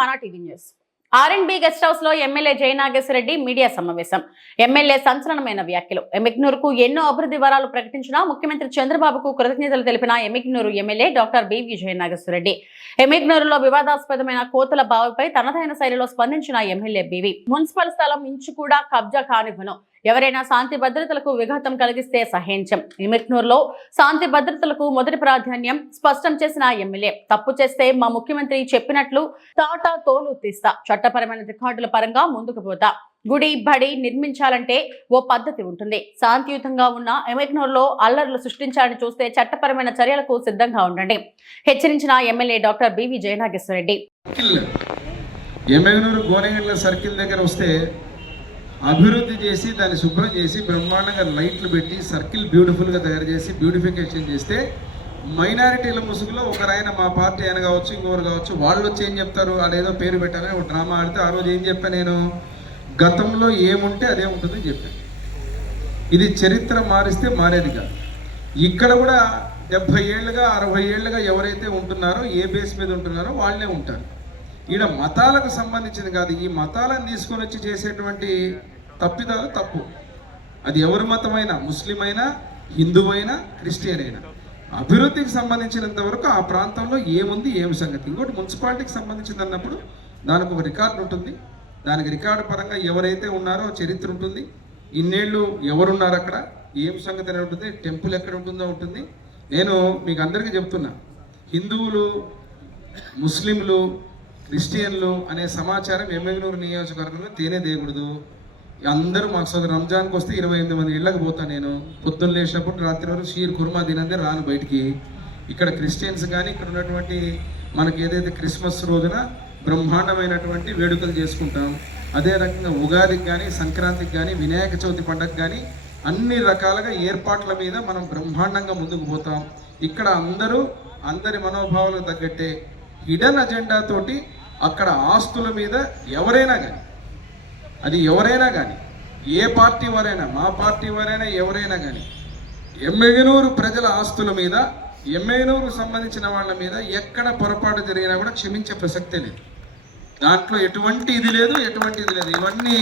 మన TV news. ఆర్ఎండ్బి guest house లో ఎమ్మెల్యే జయనాగేశ్వరరెడ్డి మీడియా సమావేశం. ఎమ్మెల్యే సంచలనమైన వ్యాఖ్యలు. ఎమ్మిగ్నూరుకు ఎన్నో అభివృద్ధి వరాలు ప్రకటించిన ముఖ్యమంత్రి చంద్రబాబుకు కృతజ్ఞతలు తెలిపిన Emmiganur MLA doctor BV Jayanageswara Reddy. ఎమ్మిగ్నూరులో వివాదాస్పదమైన కోతుల బావిపై తనదైన శైలిలో స్పందించిన ఎమ్మెల్యే బివి, మున్సిపల్ స్థలం ఇంచు కూడా కబ్జా కానివ్వను, ఎవరైనా శాంతి భద్రతలకు విఘాతం కలిగిస్తే సహించం. ఎమ్మిగ్నూరులో శాంతి భద్రతలకు మొదటి ప్రాధాన్యం స్పష్టం చేసిన ఎమ్మెల్యే, తప్పు చేస్తే మా ముఖ్యమంత్రి చెప్పినట్లు తాటా తోలు తీస్తా, చట్టపరమైన రికార్డుల పరంగా ముందుకు పోతా. గుడి బడి నిర్మించాలంటే ఓ పద్ధతి ఉంటుంది. శాంతియుతంగా ఉన్న ఎమ్మిగ్నూరులో అల్లర్లు సృష్టించాలని చూస్తే చట్టపరమైన చర్యలకు సిద్ధంగా ఉండండి, హెచ్చరించిన MLA doctor BV Jayanageswara Reddy. Emmiganur Gonegandla circle దగ్గర వస్తే అభివృద్ధి చేసి దాన్ని శుభ్రం చేసి బ్రహ్మాండంగా లైట్లు పెట్టి సర్కిల్ బ్యూటిఫుల్గా తయారు చేసి బ్యూటిఫికేషన్ చేస్తే మైనారిటీల ముసుగులో ఒకరైనా మా పార్టీ ఆయన కావచ్చు, ఇంకొకరు కావచ్చు, వాళ్ళు వచ్చి ఏం చెప్తారు, అదేదో పేరు పెట్టాలని ఒక డ్రామా ఆడితే ఆ రోజు ఏం చెప్పాను నేను, గతంలో ఏముంటే అదే ఉంటుందని చెప్పాను. ఇది చరిత్ర మారిస్తే మారేది కాదు. ఇక్కడ కూడా 70 ఏళ్ళుగా 60 ఏళ్ళుగా ఎవరైతే ఉంటున్నారో, ఏ బేస్ మీద ఉంటున్నారో వాళ్ళే ఉంటారు. ఈడ మతాలకు సంబంధించింది కాదు. ఈ మతాలను తీసుకొని వచ్చి చేసేటువంటి తప్పిదాలు తప్పు. అది ఎవరి మతమైనా, ముస్లిం అయినా, హిందువైనా, క్రిస్టియన్ అయినా, అభివృద్ధికి సంబంధించినంత వరకు ఆ ప్రాంతంలో ఏముంది, ఏమి సంగతి. ఇంకోటి మున్సిపాలిటీకి సంబంధించింది అన్నప్పుడు దానికి ఒక రికార్డు ఉంటుంది. దానికి రికార్డు పరంగా ఎవరైతే ఉన్నారో చరిత్ర ఉంటుంది. ఇన్నేళ్ళు ఎవరున్నారు అక్కడ, ఏం సంగతి అని ఉంటుంది, టెంపుల్ ఎక్కడ ఉంటుందో ఉంటుంది. నేను మీకు అందరికీ చెప్తున్నా, హిందువులు, ముస్లింలు, క్రిస్టియన్లు అనే సమాచారం ఎమ్మిగ్నూరు నియోజకవర్గంలో తేనేదేయకూడదు. అందరూ మాకు సోదరు రంజాన్కి వస్తే 28 మంది ఇళ్ళకి పోతాను నేను. పొద్దున్న లేచినప్పుడు రాత్రి వరకు షీర్ కుర్మా తినందే రాను బయటికి. ఇక్కడ క్రిస్టియన్స్ కానీ ఇక్కడ ఉన్నటువంటి మనకి ఏదైతే క్రిస్మస్ రోజున బ్రహ్మాండమైనటువంటి వేడుకలు చేసుకుంటాం, అదే రకంగా ఉగాదికి కానీ, సంక్రాంతికి కానీ, వినాయక చవితి పండుగ కానీ అన్ని రకాలుగా ఏర్పాట్ల మీద మనం బ్రహ్మాండంగా ముందుకు పోతాం. ఇక్కడ అందరి మనోభావాలకు తగ్గట్టే హిడెన్ అజెండా తోటి అక్కడ ఆస్తుల మీద ఎవరైనా కానీ, అది ఎవరైనా కానీ, ఏ పార్టీ వారైనా, మా పార్టీ వారైనా, ఎవరైనా కానీ ఎమ్మిగ్నూరు ప్రజల ఆస్తుల మీద, ఎమ్మిగ్నూరుకు సంబంధించిన వాళ్ళ మీద ఎక్కడ పొరపాటు జరిగినా కూడా క్షమించే ప్రసక్తే లేదు. దాంట్లో ఎటువంటి ఇది లేదు. ఇవన్నీ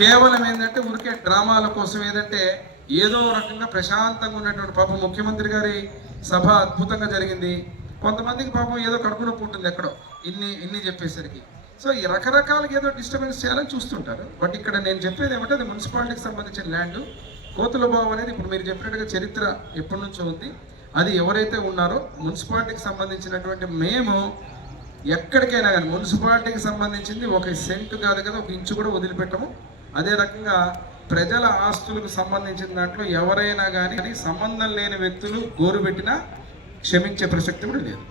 కేవలం ఏంటంటే ఊరికే డ్రామాల కోసం, ఏదంటే ఏదో రకంగా ప్రశాంతంగా ఉన్నటువంటి పాపం ముఖ్యమంత్రి గారి సభ అద్భుతంగా జరిగింది. కొంతమందికి పాపం ఏదో కడుపు నొప్పి ఉంటుంది ఎక్కడో ఇన్ని చెప్పేసరికి. సో ఈ రకరకాలుగా ఏదో డిస్టర్బెన్స్ చేయాలని చూస్తుంటారు. బట్ ఇక్కడ నేను చెప్పేది ఏమంటే అది మున్సిపాలిటీకి సంబంధించిన ల్యాండ్. కోతుల బావు అనేది ఇప్పుడు మీరు చెప్పినట్టుగా చరిత్ర ఎప్పటి నుంచో ఉంది. అది ఎవరైతే ఉన్నారో మున్సిపాలిటీకి సంబంధించినటువంటి మేము ఎక్కడికైనా కానీ మున్సిపాలిటీకి సంబంధించింది ఒక సెంటు కాదు కదా, ఒక ఇంచు కూడా వదిలిపెట్టము. అదే రకంగా ప్రజల ఆస్తులకు సంబంధించిన దాంట్లో ఎవరైనా కానీ సంబంధం లేని వ్యక్తులు గోరు పెట్టినా క్షమించే ప్రసక్తి కూడా లేదు.